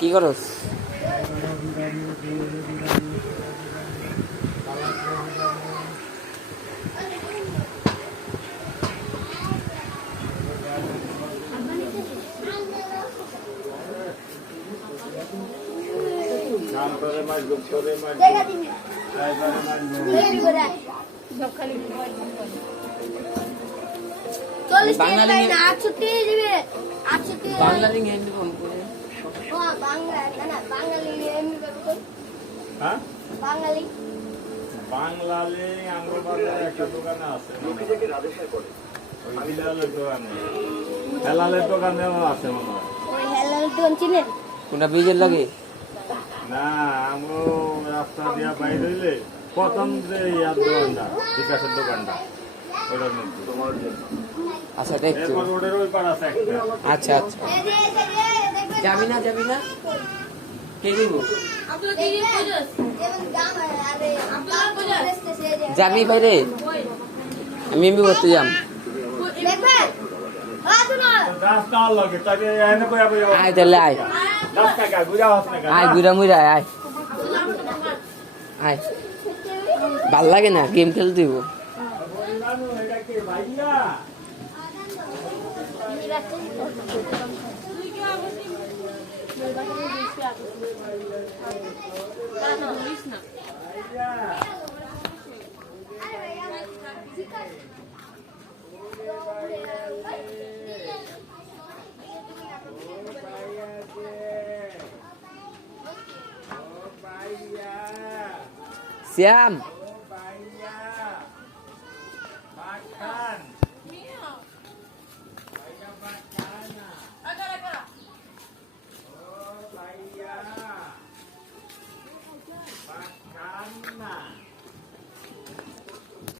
কি করস? বাঙালি বাংলালি আমরা বাজারে একটা দোকানে আছে হেলালের দোকানেও আছে মনে হয়। কোনটা বীজের লাগে? না আমরা রাস্তা দিয়া বাইরে হইলে প্রথম যে ইয়ার দোকানটা বিকাশের দোকানটা ওটার মধ্যে আচ্ছা দেখছো। এরপর রোডের ওই পার আছে একটা। আচ্ছা আচ্ছা যাবি না কে দিব? যাবি বাইরে? আমি এমবি করতে যাম। রাস্তা লাগে তাকে এনে কই আবে আয় তাহলে আয় রাস্তা কা গুড়া হস না আয় গুড়া মুড়া আয় আয় ভাল লাগে না গেম খেলতে দিব। এটা কি ভাইয়া শ্যাম